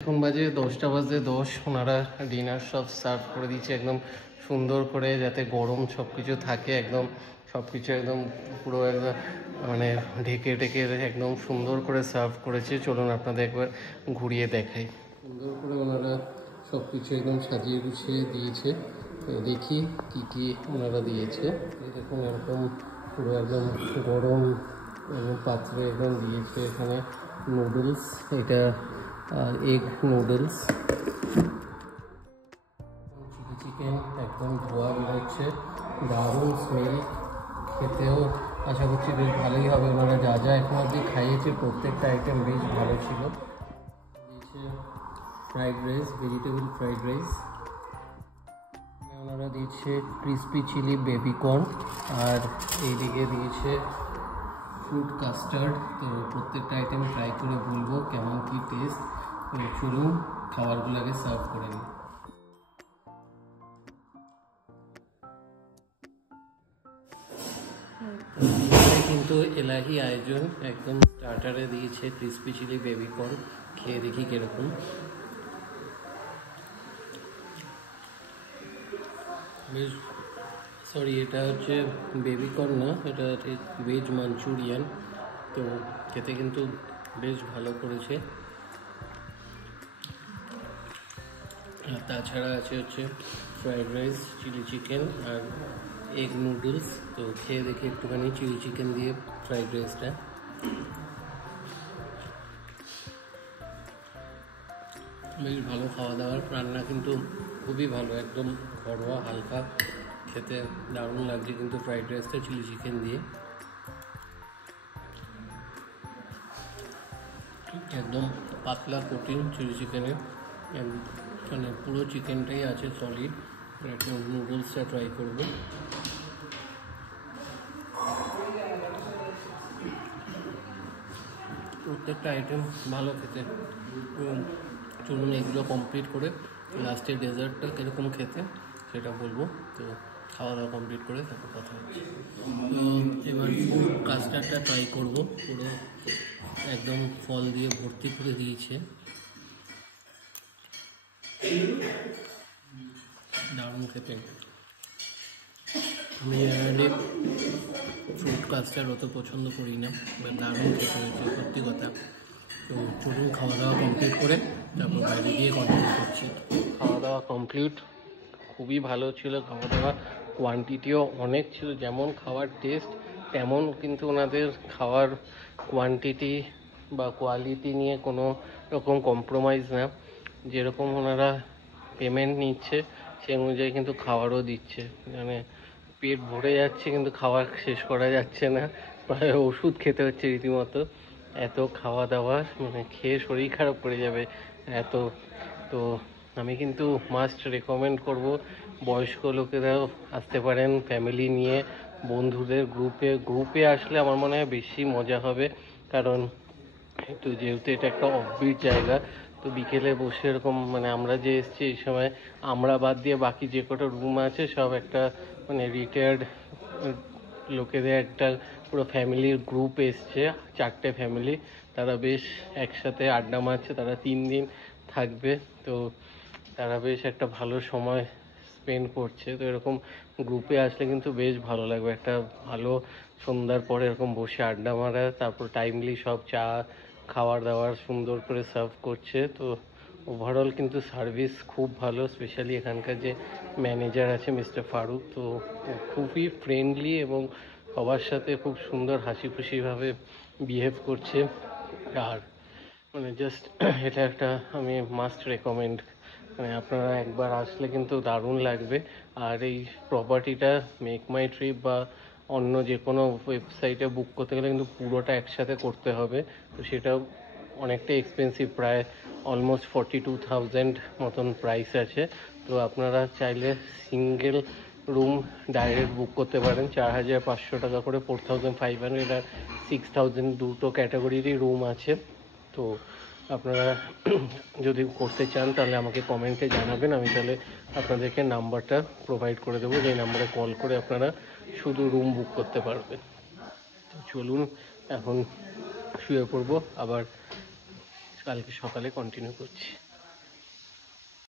এখন বাজে 10টা বাজে 10। ওনারা ডিনার সব সার্ভ করে দিচ্ছে একদম সুন্দর করে, যাতে গরম সব কিছু থাকে, একদম সব কিছু একদম পুরো একদম মানে ঢেকে ঢেকে একদম সুন্দর করে সার্ভ করেছে। চলুন আপনাদের একবার ঘুরিয়ে দেখাই। সুন্দর করে ওনারা সব কিছু একদম সাজিয়ে গুছিয়ে দিয়েছে। তো দেখি কি কি ওনারা দিয়েছে। এরকম এরকম পুরো একদম গরম পাত্রে একদম দিয়েছে। এখানে নুডলস, এটা এগ নুডলস, চিলি চিকেন একদম ধোয়া বেরোচ্ছে, দারুণ স্মেল, খেতেও আশা করছি বেশ ভালোই হবে। ওনারা যা যা এখন অবধি খাইয়েছে প্রত্যেকটা আইটেম বেশ ভালো ছিল। দিয়েছে fried rice, vegetable fried rice, ওনারা দিয়েছে ক্রিসপি চিলি বেবিকর্ন, আর এইদিকে দিয়েছে ফ্রুট কাস্টার্ড। তো প্রত্যেকটা আইটেম ট্রাই করে বলবো কেমন কি টেস্ট। চলুন খাবারগুলোকে সার্ভ করে নিই। কিন্তু এলাহি আয়োজন, একদম স্টার্টারে দিয়েছে ক্রিসপি চিলি বেবিকর্ন, খেয়ে দেখি কিরকম। বেশ, সরি এটা হচ্ছে বেবিকর্ন না, এটা ভেজ মাঞ্চুরিয়ান। তো খেতে কিন্তু বেশ ভালো করেছে। আর তাছাড়া আছে হচ্ছে ফ্রাইড রাইস, চিলি চিকেন আর এগ নুডলস। তো খেয়ে দেখি একটুখানি চিলি চিকেন দিয়ে ফ্রাইড রাইসটা। বেশ ভালো খাওয়া দাওয়ার, রান্না কিন্তু খুবই ভালো, একদম ঘরোয়া হালকা, খেতে দারুণ লাগছে কিন্তু ফ্রাইড রাইসটা চিলি চিকেন দিয়ে। একদম পাতলা কোটিং চিলি চিকেনের, মানে পুরো চিকেনটাই আছে সলিড। একদম নুডলসটা ট্রাই করবো। প্রত্যেকটা আইটেম ভালো খেতে। চলুন এগুলো কমপ্লিট করে লাস্টে ডেজার্টটা কীরকম খেতে সেটা বলবো। তো খাওয়া দাওয়া কমপ্লিট করে তারপর কথা হচ্ছে। তো এবার ফ্রুট কাস্টার্ডটা ট্রাই করবো। পুরো একদম ফল দিয়ে ভর্তি করে দিয়েছে, দারুণ খেতে। আমি জেনারেলি ফ্রুট কাস্টার্ড অত পছন্দ করি না, বাট দারুণ খেতে হয়েছে সত্যি কথা। তো চলুন খাওয়া দাওয়া কমপ্লিট করে তারপর বাইরে গিয়ে কন্টিনিউ করছি। খাওয়া দাওয়া কমপ্লিট, খুবই ভালো ছিল খাওয়া দাওয়া, কোয়ান্টিটিও অনেক ছিল। যেমন খাওয়ার টেস্ট তেমন কিন্তু ওনাদের খাওয়ার কোয়ান্টিটি বা কোয়ালিটি নিয়ে কোনো রকম কম্প্রোমাইজ না। যেরকম ওনারা পেমেন্ট নিচ্ছে সেই অনুযায়ী কিন্তু খাবারও দিচ্ছে। মানে পেট ভরে যাচ্ছে কিন্তু খাবার শেষ করা যাচ্ছে না, প্রায় ওষুধ খেতে হচ্ছে রীতিমতো। এত খাওয়া দাওয়া, মানে খেয়ে শরীর খারাপ করে যাবে এত। তো আমি কিন্তু মাস্ট রেকমেন্ড করব, বয়স্ক লোকেরাও আসতে পারেন ফ্যামিলি নিয়ে, বন্ধুদের গ্রুপে আসলে আমার মনে হয় বেশি মজা হবে। কারণ একটু যেহেতু এটা একটা অফবিট জায়গা, তো বিকেলে বসে এরকম, মানে আমরা যে এসছি এই সময়, আমরা বাদ দিয়ে বাকি যে কটা রুম আছে সব একটা মানে রিটায়ার্ড লোকেদের একটা পুরো ফ্যামিলির গ্রুপ এসছে, 4টে ফ্যামিলি। তারা বেশ একসাথে আড্ডা মারছে, তারা 3 দিন থাকবে। তো তারা বেশ একটা ভালো সময় স্পেন্ড করছে। তো এরকম গ্রুপে আসলে কিন্তু বেশ ভালো লাগবে। একটা ভালো সন্ধ্যার পরে এরকম বসে আড্ডা মারা, তারপর টাইমলি সব চা খাবার দাবার সুন্দর করে সার্ভ করছে। তো ওভারঅল কিন্তু সার্ভিস খুব ভালো, স্পেশালি এখানকার যে ম্যানেজার আছে মিস্টার ফারুক, তো খুবই ফ্রেন্ডলি এবং সবার সাথে খুব সুন্দর হাসি খুশিভাবে বিহেভ করছে। আর মানে জাস্ট এটা একটা আমি মাস্ট রেকমেন্ড, মানে আপনারা একবার আসলে কিন্তু দারুণ লাগবে। আর এই প্রপার্টিটা মেক মাই ট্রিপ বা অন্য যে কোনো ওয়েবসাইটে বুক করতে গেলে কিন্তু পুরোটা একসাথে করতে হবে। তো সেটাও অনেকটা এক্সপেন্সিভ, প্রায় অলমোস্ট 42,000 মতন প্রাইস আছে। তো আপনারা চাইলে সিঙ্গেল রুম ডাইরেক্ট বুক করতে পারেন 4,500 টাকা করে, 4,500 আর 6,000 দুটো ক্যাটাগরিরই রুম আছে। তো আপনারা যদি করতে চান তাহলে আমাকে কমেন্টে জানাবেন, আমি তাহলে আপনাদেরকে নাম্বারটা প্রোভাইড করে দেবো, যেই নাম্বারে কল করে আপনারা শুধু রুম বুক করতে পারবেন। তো চলুন এখন শুয়ে পড়বো, আবার কালকে সকালে কন্টিনিউ করছি।